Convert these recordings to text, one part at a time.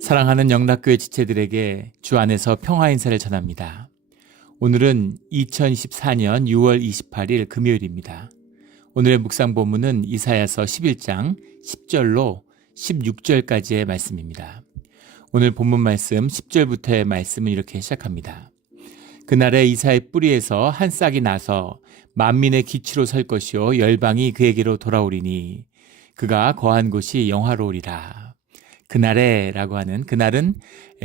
사랑하는 영락교회 지체들에게 주 안에서 평화 인사를 전합니다. 오늘은 2024년 6월 28일 금요일입니다. 오늘의 묵상 본문은 이사야서 11장 10절로 16절까지의 말씀입니다. 오늘 본문 말씀 10절부터의 말씀은 이렇게 시작합니다. 그날에 이사의 뿌리에서 한 싹이 나서 만민의 기치로 설 것이요 열방이 그에게로 돌아오리니 그가 거한 곳이 영화로우리라. 그날에 라고 하는 그날은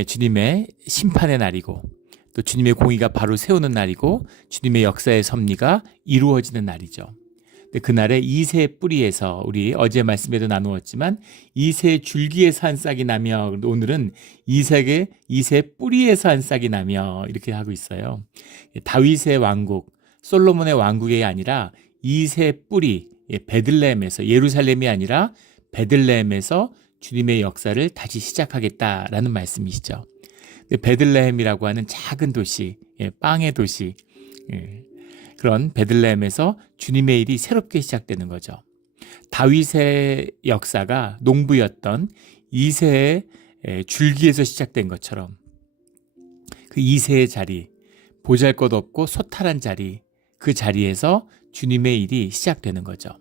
주님의 심판의 날이고 또 주님의 공의가 바로 세우는 날이고 주님의 역사의 섭리가 이루어지는 날이죠. 그날에 이새의 뿌리에서 우리 어제 말씀에도 나누었지만 이새의 줄기에서 한 싹이 나며 오늘은 이새의 뿌리에서 한 싹이 나며 이렇게 하고 있어요. 다윗의 왕국, 솔로몬의 왕국이 아니라 이새의 뿌리, 베들레헴에서 예루살렘이 아니라 베들레헴에서 주님의 역사를 다시 시작하겠다라는 말씀이시죠. 베들레헴이라고 하는 작은 도시, 빵의 도시, 그런 베들레헴에서 주님의 일이 새롭게 시작되는 거죠. 다윗의 역사가 농부였던 이새의 줄기에서 시작된 것처럼 그 이새의 자리, 보잘것없고 소탈한 자리, 그 자리에서 주님의 일이 시작되는 거죠.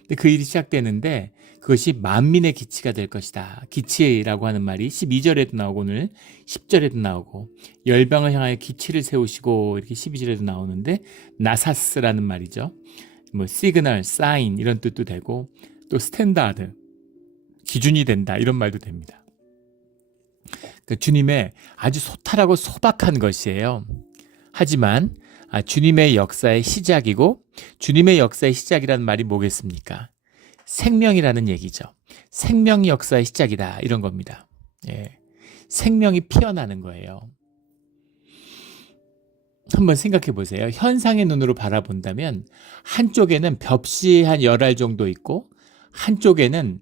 근데 그 일이 시작되는데 그것이 만민의 기치가 될 것이다. 기치라고 하는 말이 12절에도 나오고 오늘 10절에도 나오고 열방을 향하여 기치를 세우시고 이렇게 12절에도 나오는데 나사스라는 말이죠. 뭐 시그널, 사인 이런 뜻도 되고 또 스탠다드, 기준이 된다 이런 말도 됩니다. 그러니까 주님의 아주 소탈하고 소박한 것이에요. 하지만 주님의 역사의 시작이고 주님의 역사의 시작이라는 말이 뭐겠습니까? 생명이라는 얘기죠. 생명 역사의 시작이다 이런 겁니다. 생명이 피어나는 거예요. 한번 생각해 보세요. 현상의 눈으로 바라본다면 한쪽에는 벽시 한 10알 정도 있고 한쪽에는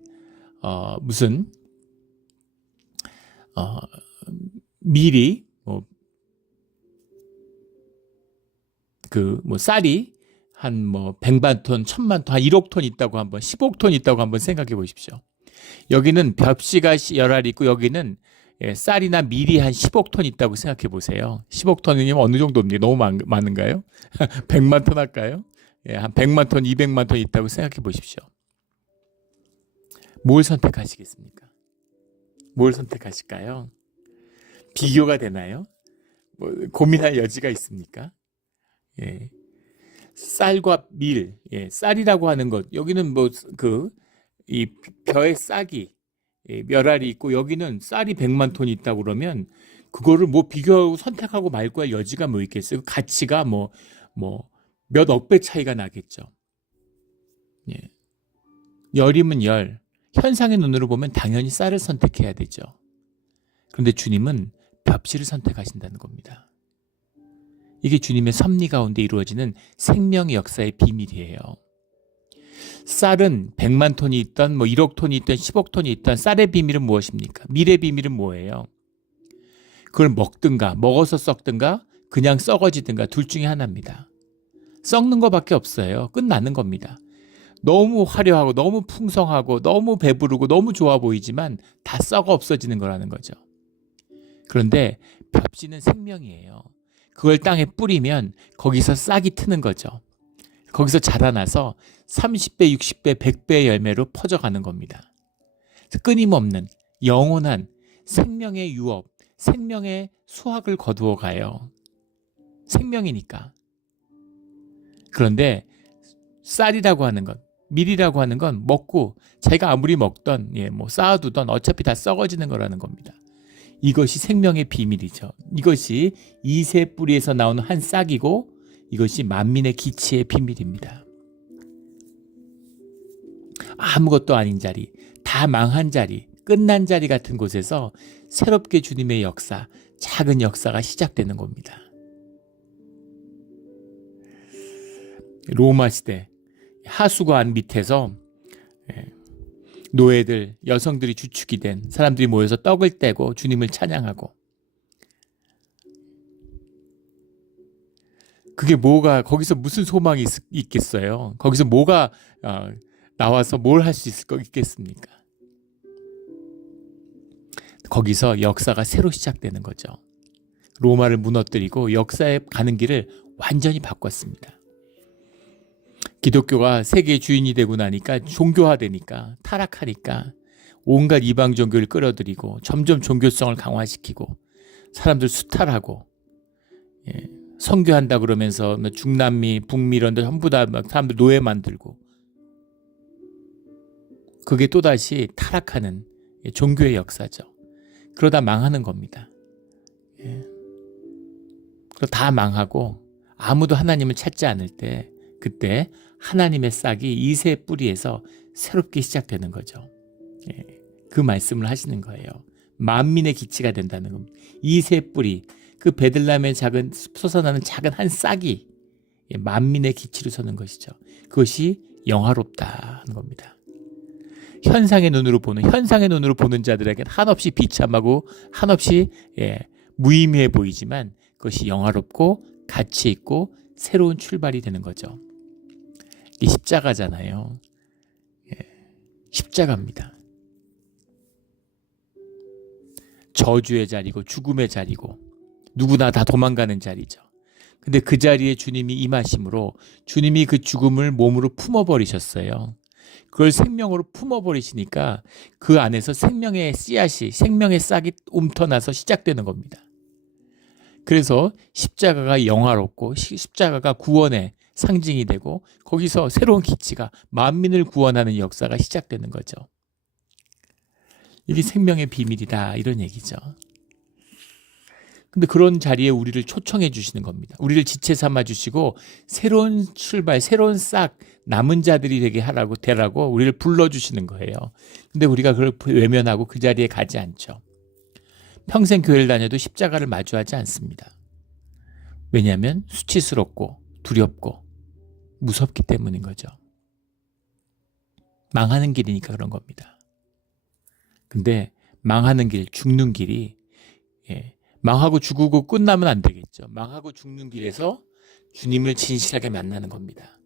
밀이 쌀이 한 100만 톤, 1000만 톤, 한 1억 톤 있다고 한번 10억 톤 있다고 한번 생각해 보십시오. 여기는 벽시가 10알 있고 여기는 쌀이나 밀이 한 10억 톤 있다고 생각해 보세요. 10억 톤이면 어느 정도입니까? 너무 많은가요? 100만 톤 할까요? 한 100만 톤, 200만 톤 있다고 생각해 보십시오. 뭘 선택하시겠습니까? 뭘 선택하실까요? 비교가 되나요? 고민할 여지가 있습니까? 쌀과 밀, 쌀이라고 하는 것, 여기는 이 벼의 싹이 몇 알이 있고 여기는 쌀이 100만 톤이 있다고 그러면 그거를 비교하고 선택하고 말 거야 여지가 있겠어요? 가치가 몇 억 배 차이가 나겠죠. 열이면 열, 현상의 눈으로 보면 당연히 쌀을 선택해야 되죠. 그런데 주님은 벽시를 선택하신다는 겁니다. 이게 주님의 섭리 가운데 이루어지는 생명의 역사의 비밀이에요. 쌀은 100만 톤이 있던 1억 톤이 있던 10억 톤이 있던 쌀의 비밀은 무엇입니까? 밀의 비밀은 뭐예요? 그걸 먹어서 썩든가 그냥 썩어지든가 둘 중에 하나입니다. 썩는 것밖에 없어요. 끝나는 겁니다. 너무 화려하고 너무 풍성하고 너무 배부르고 너무 좋아 보이지만 다 썩어 없어지는 거라는 거죠. 그런데 벽시는 생명이에요. 그걸 땅에 뿌리면 거기서 싹이 트는 거죠. 거기서 자라나서 30배, 60배, 100배의 열매로 퍼져가는 겁니다. 끊임없는 영원한 생명의 유업, 생명의 수확을 거두어 가요. 생명이니까. 그런데 쌀이라고 하는 것, 밀이라고 하는 건 먹고 자기가 아무리 먹던 쌓아두던 어차피 다 썩어지는 거라는 겁니다. 이것이 생명의 비밀이죠. 이것이 이새 뿌리에서 나오는 한 싹이고 이것이 만민의 기치의 비밀입니다. 아무것도 아닌 자리, 다 망한 자리, 끝난 자리 같은 곳에서 새롭게 주님의 역사, 작은 역사가 시작되는 겁니다. 로마 시대 하수관 밑에서 노예들, 여성들이 주축이 된 사람들이 모여서 떡을 떼고 주님을 찬양하고 그게 거기서 무슨 소망이 있겠어요? 거기서 뭐가 나와서 뭘 할 수 있겠습니까? 거기서 역사가 새로 시작되는 거죠. 로마를 무너뜨리고 역사에 가는 길을 완전히 바꿨습니다. 기독교가 세계의 주인이 되고 나니까 종교화되니까 타락하니까 온갖 이방 종교를 끌어들이고 점점 종교성을 강화시키고 사람들 수탈하고 선교한다 그러면서 중남미, 북미 이런 데 전부 다 막 사람들 노예 만들고 그게 또다시 타락하는 종교의 역사죠. 그러다 망하는 겁니다. 다 망하고 아무도 하나님을 찾지 않을 때 그때 하나님의 싹이 이새의 뿌리에서 새롭게 시작되는 거죠. 그 말씀을 하시는 거예요. 만민의 기치가 된다는 겁니다. 이새의 뿌리, 그 베들레헴의 작은 솟아나는 작은 한 싹이 만민의 기치로 서는 것이죠. 그것이 영화롭다 하는 겁니다. 현상의 눈으로 보는 자들에게는 한없이 비참하고 한없이 무의미해 보이지만 그것이 영화롭고 가치 있고 새로운 출발이 되는 거죠. 이게 십자가잖아요. 십자가입니다. 저주의 자리고 죽음의 자리고 누구나 다 도망가는 자리죠. 근데 그 자리에 주님이 임하심으로 주님이 그 죽음을 몸으로 품어버리셨어요. 그걸 생명으로 품어버리시니까 그 안에서 생명의 씨앗이, 생명의 싹이 움터나서 시작되는 겁니다. 그래서 십자가가 영화롭고 십자가가 구원의 상징이 되고 거기서 새로운 기치가 만민을 구원하는 역사가 시작되는 거죠. 이게 생명의 비밀이다 이런 얘기죠. 근데 그런 자리에 우리를 초청해 주시는 겁니다. 우리를 지체 삼아 주시고 새로운 출발, 새로운 싹 남은 자들이 되라고 우리를 불러주시는 거예요. 근데 우리가 그걸 외면하고 그 자리에 가지 않죠. 평생 교회를 다녀도 십자가를 마주하지 않습니다. 왜냐하면 수치스럽고 두렵고 무섭기 때문인 거죠. 망하는 길이니까 그런 겁니다. 근데 망하는 길, 죽는 길이 망하고 죽고 끝나면 안 되겠죠. 망하고 죽는 길에서 주님을 진실하게 만나는 겁니다.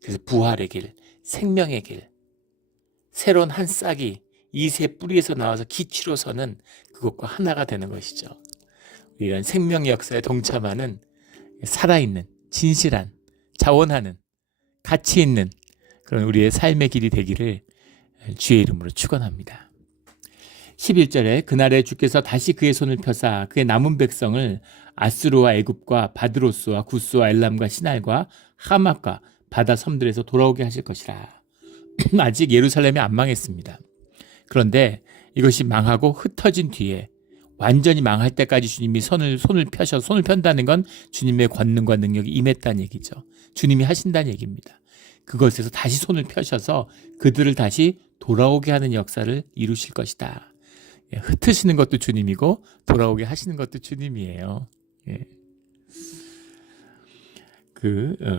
그래서 부활의 길, 생명의 길, 새로운 한 싹이 이새 뿌리에서 나와서 기치로 서는 그것과 하나가 되는 것이죠. 이런 생명 역사에 동참하는 살아있는, 진실한, 자원하는, 가치 있는 그런 우리의 삶의 길이 되기를 주의 이름으로 축원합니다. 11절에 그날에 주께서 다시 그의 손을 펴사 그의 남은 백성을 아수르와 애굽과 바드로스와 구스와 엘람과 시날과 하맛과 바다 섬들에서 돌아오게 하실 것이라. 아직 예루살렘이 안 망했습니다. 그런데 이것이 망하고 흩어진 뒤에 완전히 망할 때까지 주님이 손을 펴셔 손을 편다는 건 주님의 권능과 능력이 임했다는 얘기죠. 주님이 하신다는 얘기입니다. 그것에서 다시 손을 펴셔서 그들을 다시 돌아오게 하는 역사를 이루실 것이다. 흩으시는 것도 주님이고 돌아오게 하시는 것도 주님이에요.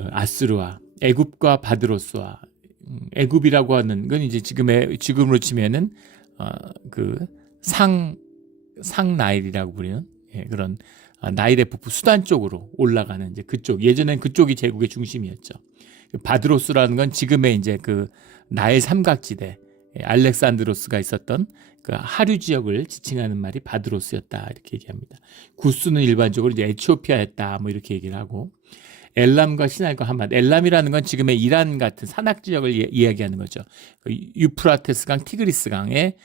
아수르와 애굽과 바드로스와 애굽이라고 하는 건 이제 지금으로 치면은 상나일이라고 부르는 그런 나일의 북부 수단 쪽으로 올라가는 이제 그쪽, 예전엔 그쪽이 제국의 중심이었죠. 바드로스라는 건 지금의 이제 그 나일 삼각지대, 알렉산드로스가 있었던 그 하류 지역을 지칭하는 말이 바드로스였다 이렇게 얘기합니다. 구스는 일반적으로 이제 에티오피아였다 뭐 이렇게 얘기를 하고, 엘람과 시날과 하맛, 엘람이라는 건 지금의 이란 같은 산악 지역을 이야기하는 거죠. 유프라테스강, 티그리스강의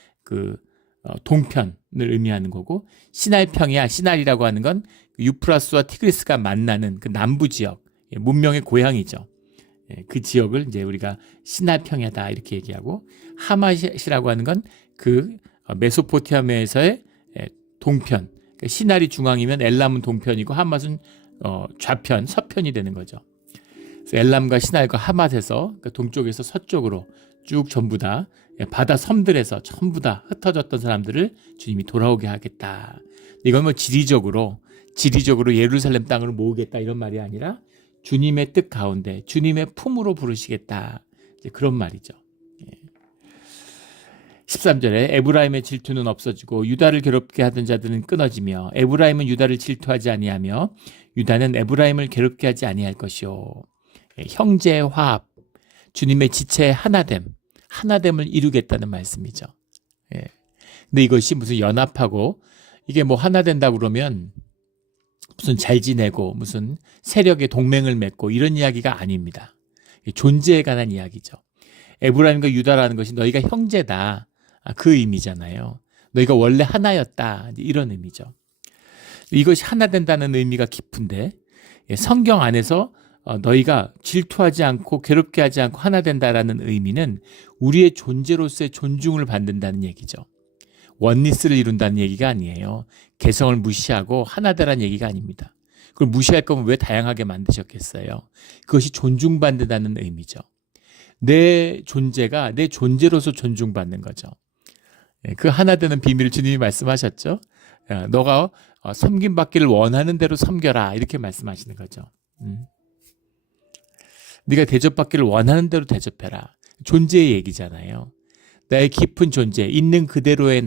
동편을 의미하는 거고, 시날평야, 시날이라고 하는 건 유프라스와 티그리스가 만나는 그 남부 지역, 문명의 고향이죠. 그 지역을 이제 우리가 시날평야다 이렇게 얘기하고, 하맛이라고 하는 건 그 메소포타미아에서의 동편, 시날이 중앙이면 엘람은 동편이고 하맛은 좌편, 서편이 되는 거죠. 그래서 엘람과 시날과 하맛에서 동쪽에서 서쪽으로 쭉 전부 다 바다 섬들에서 전부 다 흩어졌던 사람들을 주님이 돌아오게 하겠다. 이건 뭐 지리적으로 예루살렘 땅으로 모으겠다 이런 말이 아니라 주님의 뜻 가운데 주님의 품으로 부르시겠다. 이제 그런 말이죠. 13절에 에브라임의 질투는 없어지고 유다를 괴롭게 하던 자들은 끊어지며 에브라임은 유다를 질투하지 아니하며 유다는 에브라임을 괴롭게 하지 아니할 것이요. 형제의 화합, 주님의 지체의 하나됨을 이루겠다는 말씀이죠. 근데 이것이 무슨 연합하고 이게 뭐 하나 된다 그러면 무슨 잘 지내고 무슨 세력의 동맹을 맺고 이런 이야기가 아닙니다. 존재에 관한 이야기죠. 에브라임과 유다라는 것이 너희가 형제다. 그 의미잖아요. 너희가 원래 하나였다. 이런 의미죠. 이것이 하나 된다는 의미가 깊은데 성경 안에서 너희가 질투하지 않고 괴롭게 하지 않고 하나 된다라는 의미는 우리의 존재로서의 존중을 받는다는 얘기죠. 원리스를 이룬다는 얘기가 아니에요. 개성을 무시하고 하나다라는 얘기가 아닙니다. 그걸 무시할 거면 왜 다양하게 만드셨겠어요? 그것이 존중받는다는 의미죠. 내 존재가 내 존재로서 존중받는 거죠. 그 하나 되는 비밀을 주님이 말씀하셨죠. 너가 섬김받기를 원하는 대로 섬겨라 이렇게 말씀하시는 거죠. 네가 대접받기를 원하는 대로 대접해라. 존재의 얘기잖아요. 나의 깊은 존재, 있는 그대로의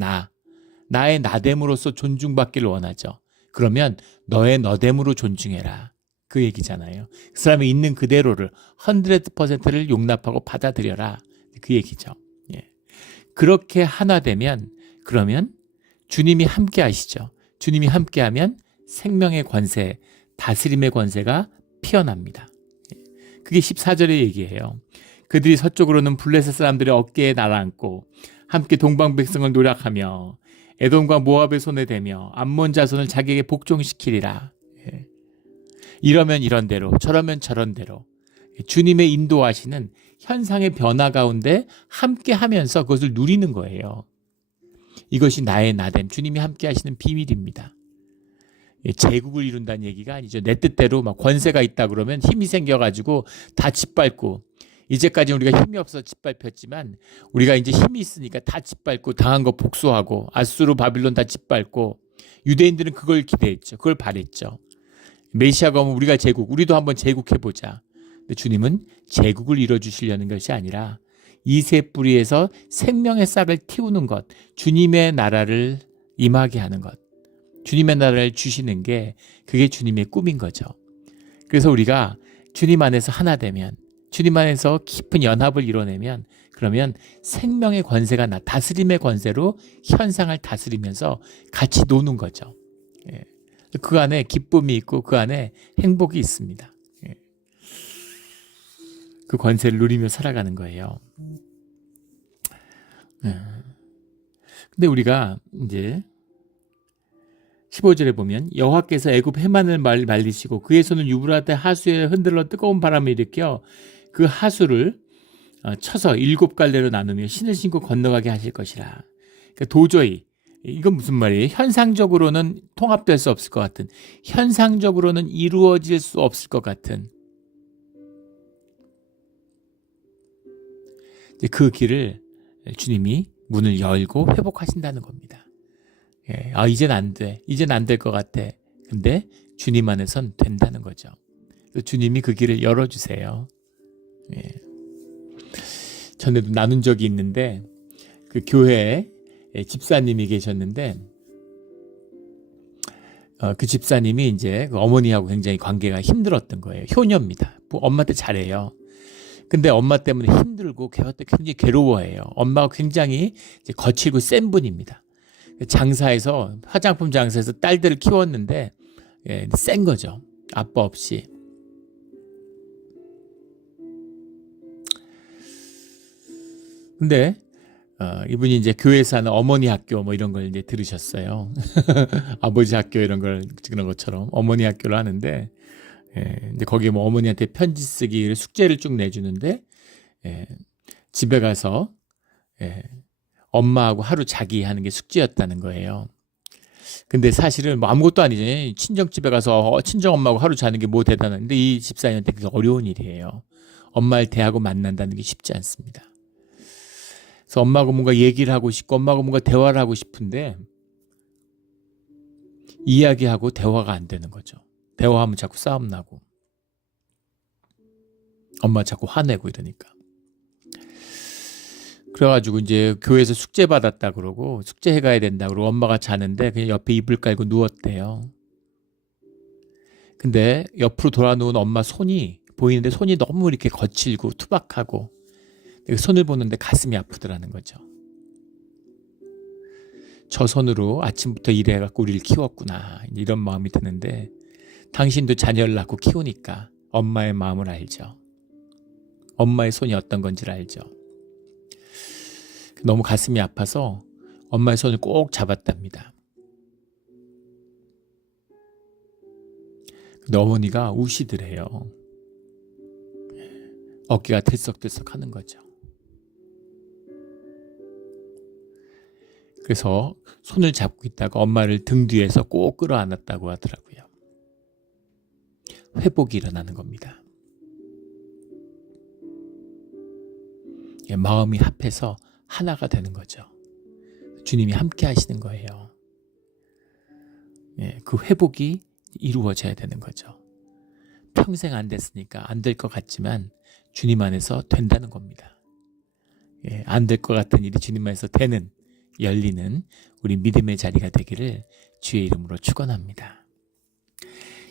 나의 나됨으로써 존중받기를 원하죠. 그러면 너의 너됨으로 존중해라. 그 얘기잖아요. 그 사람이 있는 그대로를 100%를 용납하고 받아들여라. 그 얘기죠. 예. 그렇게 하나 되면 그러면 주님이 함께 하시죠. 주님이 함께하면 생명의 권세, 다스림의 권세가 피어납니다. 그게 14절의 얘기예요. 그들이 서쪽으로는 블레셋 사람들의 어깨에 날아앉고 함께 동방 백성을 노략하며 에돔과 모압의 손에 대며 암몬 자손을 자기에게 복종시키리라. 이러면 이런 대로 저러면 저런 대로 주님의 인도하시는 현상의 변화 가운데 함께 하면서 그것을 누리는 거예요. 이것이 나의 나됨, 주님이 함께 하시는 비밀입니다. 제국을 이룬다는 얘기가 아니죠. 내 뜻대로 막 권세가 있다 그러면 힘이 생겨가지고 다 짓밟고 이제까지 우리가 힘이 없어서 짓밟혔지만 우리가 이제 힘이 있으니까 다 짓밟고 당한 거 복수하고 아수르 바빌론 다 짓밟고 유대인들은 그걸 기대했죠. 그걸 바랬죠. 메시아가 오면 우리가 우리도 한번 제국해보자. 근데 주님은 제국을 이뤄주시려는 것이 아니라 이새 뿌리에서 생명의 싹을 틔우는 것, 주님의 나라를 임하게 하는 것, 주님의 나라를 주시는 게 그게 주님의 꿈인 거죠. 그래서 우리가 주님 안에서 하나 되면 주님 안에서 깊은 연합을 이뤄내면 그러면 생명의 권세가 다스림의 권세로 현상을 다스리면서 같이 노는 거죠. 예. 그 안에 기쁨이 있고 그 안에 행복이 있습니다. 예. 그 권세를 누리며 살아가는 거예요. 근데 우리가 이제 15절에 보면 여호와께서 애굽 해만을 말리시고 그의 손을 유브라데 하수에 흔들러 뜨거운 바람을 일으켜 그 하수를 쳐서 7갈래로 나누며 신을 신고 건너가게 하실 것이라. 그러니까 도저히 이건 무슨 말이에요? 현상적으로는 통합될 수 없을 것 같은, 현상적으로는 이루어질 수 없을 것 같은 그 길을 주님이 문을 열고 회복하신다는 겁니다. 예, 이젠 안 돼. 이젠 안 될 것 같아. 근데 주님 안에선 된다는 거죠. 주님이 그 길을 열어주세요. 예. 전에도 나눈 적이 있는데 그 교회에 집사님이 계셨는데 그 집사님이 이제 그 어머니하고 굉장히 관계가 힘들었던 거예요. 효녀입니다. 엄마한테 잘해요. 근데 엄마 때문에 힘들고 굉장히 괴로워해요. 엄마가 굉장히 이제 거칠고 센 분입니다. 장사해서 화장품 장사해서 딸들을 키웠는데 센 거죠. 아빠 없이. 근데 이분이 이제 교회에서 하는 어머니 학교 뭐 이런 걸 이제 들으셨어요. 아버지 학교 이런 것처럼 어머니 학교를 하는데 이제 거기에 뭐 어머니한테 편지 쓰기 숙제를 쭉 내주는데 집에 가서 엄마하고 하루 자기 하는 게 숙제였다는 거예요. 근데 사실은 뭐 아무것도 아니지. 친정집에 가서 친정 엄마하고 하루 자는 게 뭐 대단한데 이 집사님한테 그게 어려운 일이에요. 엄마를 대하고 만난다는 게 쉽지 않습니다. 그래서 엄마하고 뭔가 얘기를 하고 싶고 엄마하고 뭔가 대화를 하고 싶은데 이야기하고 대화가 안 되는 거죠. 대화하면 자꾸 싸움 나고 엄마 자꾸 화내고 이러니까. 그래가지고 이제 교회에서 숙제 받았다 그러고 숙제해 가야 된다 그러고 엄마가 자는데 그냥 옆에 이불 깔고 누웠대요. 근데 옆으로 돌아 누운 엄마 손이 보이는데 손이 너무 이렇게 거칠고 투박하고 손을 보는데 가슴이 아프더라는 거죠. 저 손으로 아침부터 일해갖고 우리를 키웠구나, 이런 마음이 드는데, 당신도 자녀를 낳고 키우니까 엄마의 마음을 알죠. 엄마의 손이 어떤 건지를 알죠. 너무 가슴이 아파서 엄마의 손을 꼭 잡았답니다. 근데 어머니가 우시더래요. 어깨가 들썩들썩 하는 거죠. 그래서 손을 잡고 있다가 엄마를 등 뒤에서 꼭 끌어안았다고 하더라고요. 회복이 일어나는 겁니다. 마음이 합해서 하나가 되는 거죠. 주님이 함께 하시는 거예요. 그 회복이 이루어져야 되는 거죠. 평생 안 됐으니까 안 될 것 같지만 주님 안에서 된다는 겁니다. 안 될 것 같은 일이 주님 안에서 되는, 열리는 우리 믿음의 자리가 되기를 주의 이름으로 축원합니다.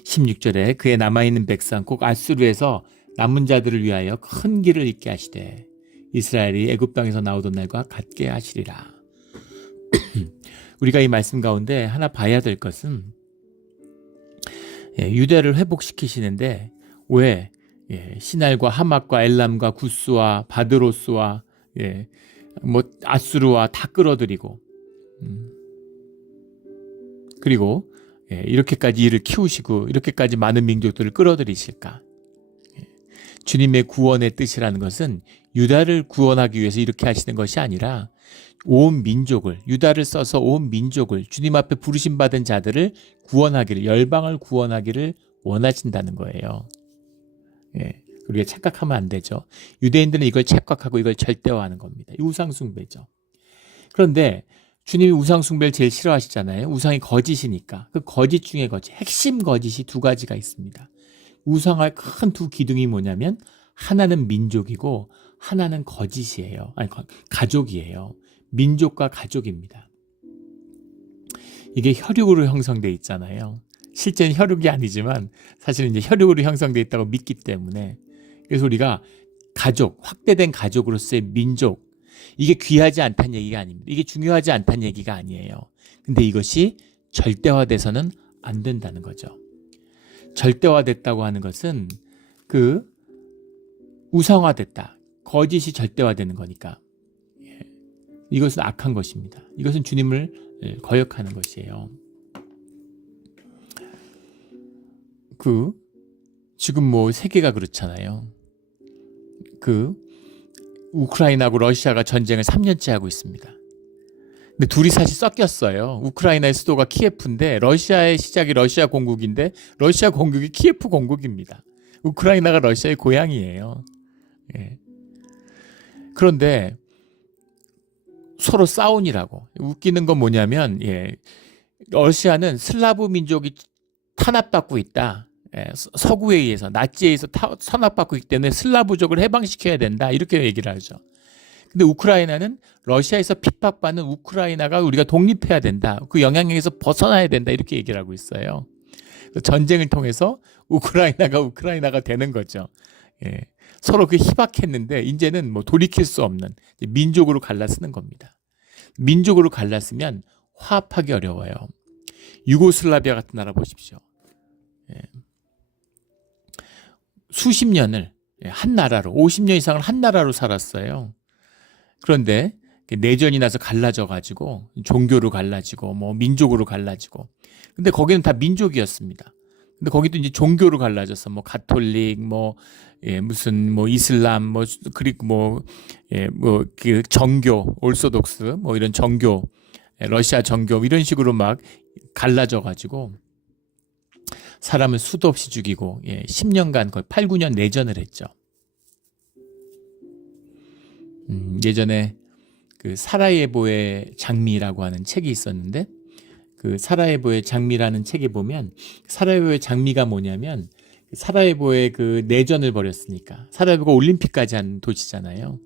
16절에 그의 남아있는 백성 꼭 앗수르에서 남은 자들을 위하여 큰 길을 있게 하시되 이스라엘이 애굽 땅에서 나오던 날과 같게 하시리라. 우리가 이 말씀 가운데 하나 봐야 될 것은 유대를 회복시키시는데 왜 시날과 하맛과 엘람과 구스와 바드로스와 아수르와 다 끌어들이고 그리고 이렇게까지 일을 키우시고 이렇게까지 많은 민족들을 끌어들이실까? 주님의 구원의 뜻이라는 것은 유다를 구원하기 위해서 이렇게 하시는 것이 아니라 온 민족을, 유다를 써서 온 민족을, 주님 앞에 부르심 받은 자들을 구원하기를, 열방을 구원하기를 원하신다는 거예요. 우리가 착각하면 안 되죠. 유대인들은 이걸 착각하고 이걸 절대화하는 겁니다. 이 우상숭배죠. 그런데 주님이 우상숭배를 제일 싫어하시잖아요. 우상이 거짓이니까. 그 거짓 중에 거짓, 핵심 거짓이 두 가지가 있습니다. 우상의 큰 두 기둥이 뭐냐면 하나는 민족이고 하나는 거짓이에요. 아니, 가족이에요. 민족과 가족입니다. 이게 혈육으로 형성되어 있잖아요. 실제는 혈육이 아니지만 사실은 이제 혈육으로 형성되어 있다고 믿기 때문에, 그래서 우리가 가족, 확대된 가족으로서의 민족, 이게 귀하지 않다는 얘기가 아닙니다. 이게 중요하지 않다는 얘기가 아니에요. 근데 이것이 절대화돼서는 안 된다는 거죠. 절대화됐다고 하는 것은 그 우상화됐다, 거짓이 절대화되는 거니까 이것은 악한 것입니다. 이것은 주님을 거역하는 것이에요. 지금 뭐 세계가 그렇잖아요. 우크라이나하고 러시아가 전쟁을 3년째 하고 있습니다. 근데 둘이 사실 섞였어요. 우크라이나의 수도가 키예프인데 러시아의 시작이 러시아 공국인데 러시아 공국이 키예프 공국입니다. 우크라이나가 러시아의 고향이에요. 그런데 서로 싸우니라고. 웃기는 건 뭐냐면 러시아는 슬라브 민족이 탄압받고 있다. 서구에 의해서, 나치에 의해서 탄압받고 있기 때문에 슬라브족을 해방시켜야 된다, 이렇게 얘기를 하죠. 근데 우크라이나는 러시아에서 핍박받는 우크라이나가 우리가 독립해야 된다, 그 영향력에서 벗어나야 된다, 이렇게 얘기를 하고 있어요. 전쟁을 통해서 우크라이나가 되는 거죠. 서로 희박했는데 이제는 뭐 돌이킬 수 없는 민족으로 갈라쓰는 겁니다. 민족으로 갈랐으면 화합하기 어려워요. 유고슬라비아 같은 나라 보십시오. 수십 년을 한 나라로, 50년 이상을 한 나라로 살았어요. 그런데 내전이 나서 갈라져 가지고 종교로 갈라지고 뭐 민족으로 갈라지고, 근데 거기는 다 민족이었습니다. 근데 거기도 이제 종교로 갈라져서 뭐 가톨릭, 무슨 이슬람, 그리고 그 정교, 올소독스, 이런 정교, 러시아 정교, 이런 식으로 막 갈라져 가지고 사람을 수도 없이 죽이고 10년간 거의 8, 9년 내전을 했죠. 예전에 그 사라예보의 장미라고 하는 책이 있었는데, 그 사라예보의 장미라는 책에 보면 사라예보의 장미가 뭐냐면 사라예보의 그 내전을 벌였으니까, 사라예보가 올림픽까지 한 도시잖아요.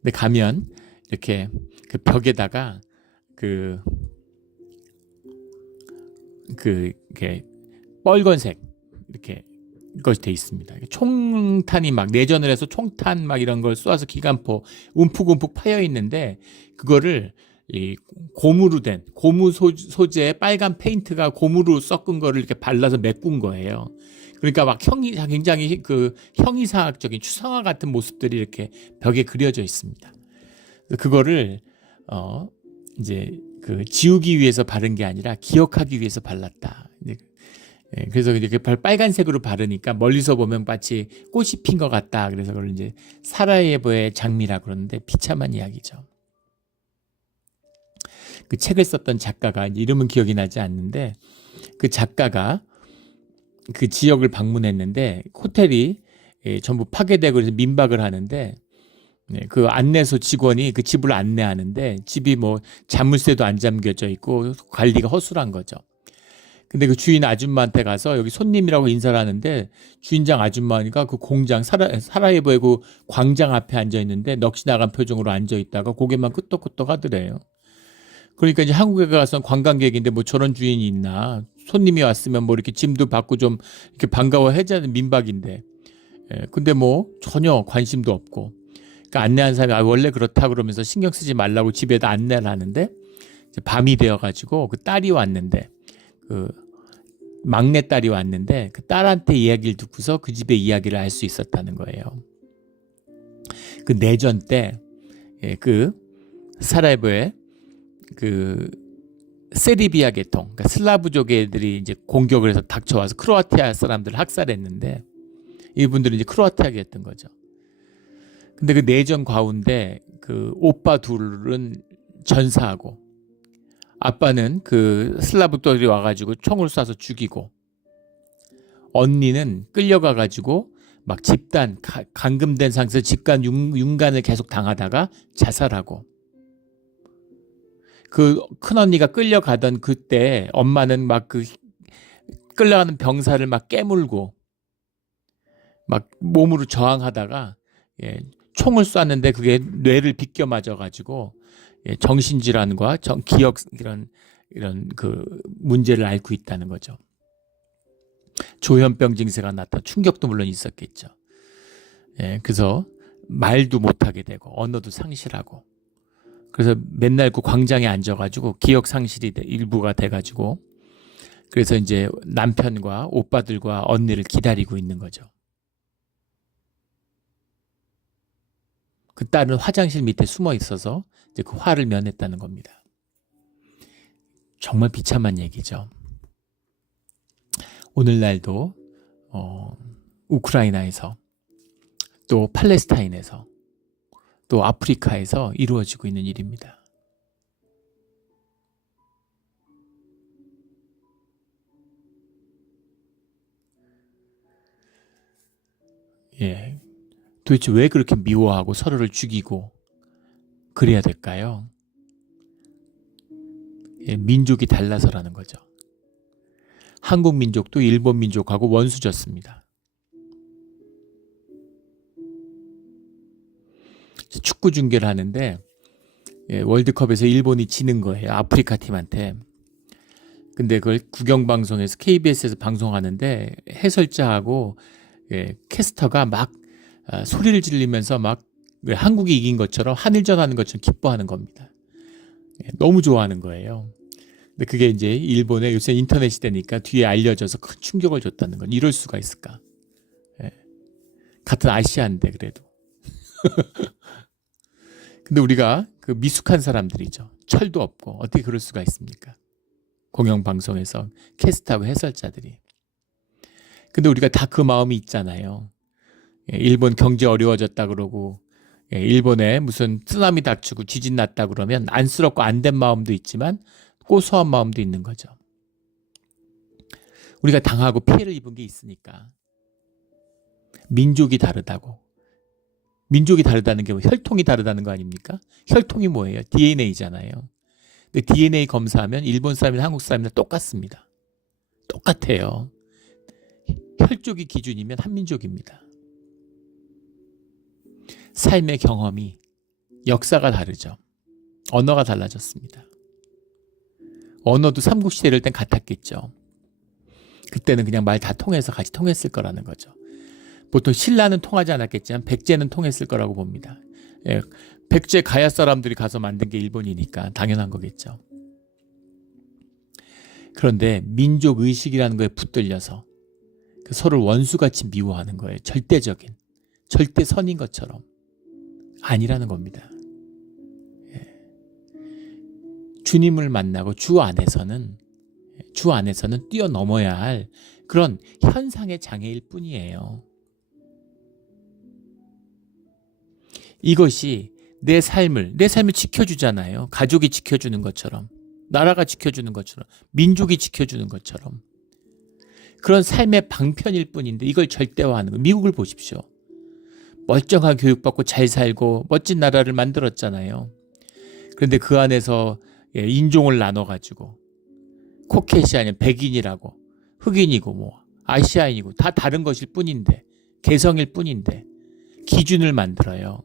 근데 가면 이렇게 그 벽에다가 이렇게 빨간색 이렇게 것이 돼 있습니다. 총탄이 막 내전을 해서 총탄 막 이런 걸 쏘아서 기관포 움푹움푹 파여 있는데, 그거를 이 고무로 된 고무 소재의 빨간 페인트가 고무로 섞은 거를 이렇게 발라서 메꾼 거예요. 그러니까 막 굉장히 그 형이상학적인 추상화 같은 모습들이 이렇게 벽에 그려져 있습니다. 그거를 이제 그 지우기 위해서 바른 게 아니라 기억하기 위해서 발랐다. 그래서 이렇게 빨간색으로 바르니까 멀리서 보면 마치 꽃이 핀 것 같다. 그래서 그걸 이제 사라예보의 장미라 그러는데 비참한 이야기죠. 그 책을 썼던 작가가 이름은 기억이 나지 않는데 그 작가가 그 지역을 방문했는데 호텔이 전부 파괴되고 그래서 민박을 하는데 그 안내소 직원이 그 집을 안내하는데 집이 뭐 자물쇠도 안 잠겨져 있고 관리가 허술한 거죠. 근데 그 주인 아줌마한테 가서 여기 손님이라고 인사를 하는데 주인장 아줌마니까 그 공장 사라예보의 그 광장 앞에 앉아 있는데 넋이 나간 표정으로 앉아 있다가 고개만 끄덕끄덕 하더래요. 그러니까 이제 한국에 가서 관광객인데 뭐 저런 주인이 있나, 손님이 왔으면 뭐 이렇게 짐도 받고 좀 이렇게 반가워해줘야 하는 민박인데, 근데 뭐 전혀 관심도 없고, 그러니까 안내한 사람이 원래 그렇다 그러면서 신경 쓰지 말라고 집에다 안내를 하는데 이제 밤이 되어가지고 그 딸이 왔는데 그 막내 딸이 왔는데 그 딸한테 이야기를 듣고서 그 집의 이야기를 알 수 있었다는 거예요. 그 내전 때 그 사라예보에 그 세르비아 계통, 그러니까 슬라브족 애들이 이제 공격을 해서 닥쳐와서 크로아티아 사람들을 학살했는데 이분들은 이제 크로아티아계였던 거죠. 근데 그 내전 가운데 그 오빠 둘은 전사하고 아빠는 그 슬라브족들이 와가지고 총을 쏴서 죽이고 언니는 끌려가가지고 막 집단 감금된 상태에서 집단 윤간을 계속 당하다가 자살하고 그 큰언니가 끌려가던 그때 엄마는 막 그 끌려가는 병사를 막 깨물고 막 몸으로 저항하다가 총을 쐈는데 그게 뇌를 비껴 맞아가지고 정신질환과 기억 이런 그 문제를 앓고 있다는 거죠. 조현병 증세가 나타 충격도 물론 있었겠죠. 그래서 말도 못하게 되고 언어도 상실하고 그래서 맨날 그 광장에 앉아가지고 기억 상실이 일부가 돼가지고 그래서 이제 남편과 오빠들과 언니를 기다리고 있는 거죠. 그 딸은 화장실 밑에 숨어 있어서 이제 그 화를 면했다는 겁니다. 정말 비참한 얘기죠. 오늘날도 우크라이나에서 또 팔레스타인에서 또 아프리카에서 이루어지고 있는 일입니다. 도대체 왜 그렇게 미워하고 서로를 죽이고 그래야 될까요? 민족이 달라서라는 거죠. 한국 민족도 일본 민족하고 원수졌습니다. 축구 중계를 하는데 월드컵에서 일본이 지는 거예요. 아프리카 팀한테. 근데 그걸 국영방송에서 KBS에서 방송하는데 해설자하고 캐스터가 막 소리를 지르면서 막 한국이 이긴 것처럼 한일전 하는 것처럼 기뻐하는 겁니다. 너무 좋아하는 거예요. 근데 그게 이제 일본에 요새 인터넷 시대니까 뒤에 알려져서 큰 충격을 줬다는 건 이럴 수가 있을까? 같은 아시아인데 그래도. 근데 우리가 그 미숙한 사람들이죠. 철도 없고 어떻게 그럴 수가 있습니까? 공영방송에서 캐스트하고 해설자들이. 근데 우리가 다 그 마음이 있잖아요. 일본 경제 어려워졌다 그러고 일본에 무슨 쓰나미 닥치고 지진 났다 그러면 안쓰럽고 안 된 마음도 있지만 고소한 마음도 있는 거죠. 우리가 당하고 피해를 입은 게 있으니까. 민족이 다르다고. 민족이 다르다는 게 뭐 혈통이 다르다는 거 아닙니까? 혈통이 뭐예요? DNA잖아요. 근데 DNA 검사하면 일본 사람이나 한국 사람이나 똑같습니다. 똑같아요. 혈족이 기준이면 한민족입니다. 삶의 경험이, 역사가 다르죠. 언어가 달라졌습니다. 언어도 삼국시대 이럴 땐 같았겠죠. 그때는 그냥 말 다 통해서 같이 통했을 거라는 거죠. 보통 신라는 통하지 않았겠지만 백제는 통했을 거라고 봅니다. 예, 백제 가야 사람들이 가서 만든 게 일본이니까 당연한 거겠죠. 그런데 민족 의식이라는 거에 붙들려서 서로를 원수같이 미워하는 거예요. 절대적인, 절대선인 것처럼. 아니라는 겁니다. 주님을 만나고 주 안에서는 뛰어넘어야 할 그런 현상의 장애일 뿐이에요. 이것이 내 삶을 지켜주잖아요. 가족이 지켜주는 것처럼, 나라가 지켜주는 것처럼, 민족이 지켜주는 것처럼. 그런 삶의 방편일 뿐인데 이걸 절대화하는 거예요. 미국을 보십시오. 멀쩡한 교육받고 잘 살고 멋진 나라를 만들었잖아요. 그런데 그 안에서 인종을 나눠가지고 코케이시아는 백인이라고, 흑인이고 뭐 아시아인이고 다 다른 것일 뿐인데, 개성일 뿐인데 기준을 만들어요.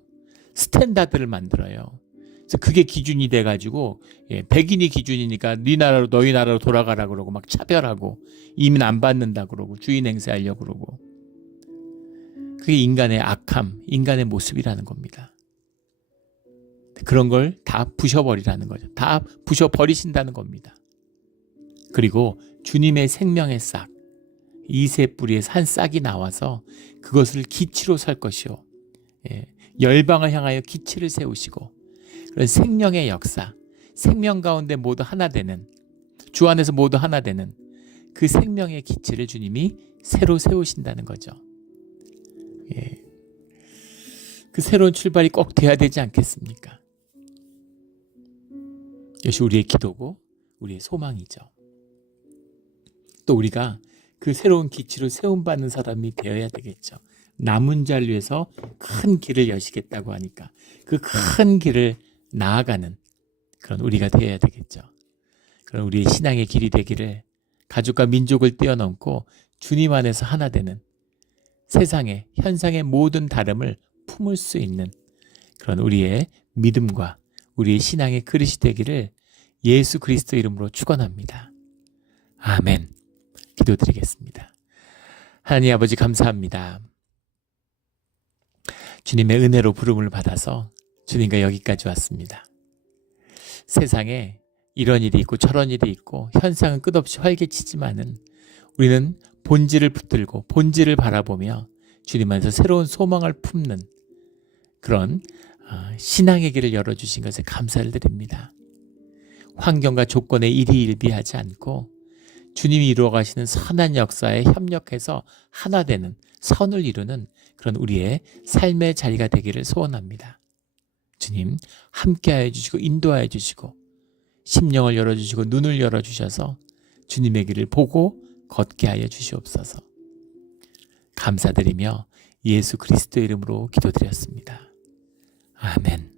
스탠다드를 만들어요. 그래서 그게 기준이 돼가지고 백인이 기준이니까 네 나라로 너희 나라로 돌아가라 그러고 막 차별하고 이민 안 받는다 그러고 주인 행세하려고 그러고. 그게 인간의 악함, 인간의 모습이라는 겁니다. 그런 걸 다 부셔버리라는 거죠. 다 부셔버리신다는 겁니다. 그리고 주님의 생명의 싹, 이세 뿌리에서 한 싹이 나와서 그것을 기치로 살 것이요. 열방을 향하여 기치를 세우시고, 그런 생명의 역사, 생명 가운데 모두 하나 되는, 주 안에서 모두 하나 되는 그 생명의 기치를 주님이 새로 세우신다는 거죠. 그 새로운 출발이 꼭 돼야 되지 않겠습니까? 이것이 우리의 기도고 우리의 소망이죠. 또 우리가 그 새로운 기치로 세움받는 사람이 되어야 되겠죠. 남은 자를 위해서 큰 길을 여시겠다고 하니까 그 큰 길을 나아가는 그런 우리가 되어야 되겠죠. 그런 우리의 신앙의 길이 되기를, 가족과 민족을 뛰어넘고 주님 안에서 하나 되는, 세상의 현상의 모든 다름을 품을 수 있는 그런 우리의 믿음과 우리의 신앙의 그릇이 되기를 예수 그리스도 이름으로 축원합니다. 아멘. 기도드리겠습니다. 하나님 아버지 감사합니다. 주님의 은혜로 부름을 받아서 주님과 여기까지 왔습니다. 세상에 이런 일이 있고 저런 일이 있고 현상은 끝없이 활개치지만은 우리는 본질을 붙들고 본질을 바라보며 주님 안에서 새로운 소망을 품는 그런 신앙의 길을 열어주신 것에 감사를 드립니다. 환경과 조건에 일희일비하지 않고 주님이 이루어가시는 선한 역사에 협력해서 하나 되는, 선을 이루는 그런 우리의 삶의 자리가 되기를 소원합니다. 주님 함께하여 주시고 인도하여 주시고 심령을 열어주시고 눈을 열어주셔서 주님의 길을 보고 걷게 하여 주시옵소서. 감사드리며 예수 그리스도의 이름으로 기도드렸습니다. 아멘.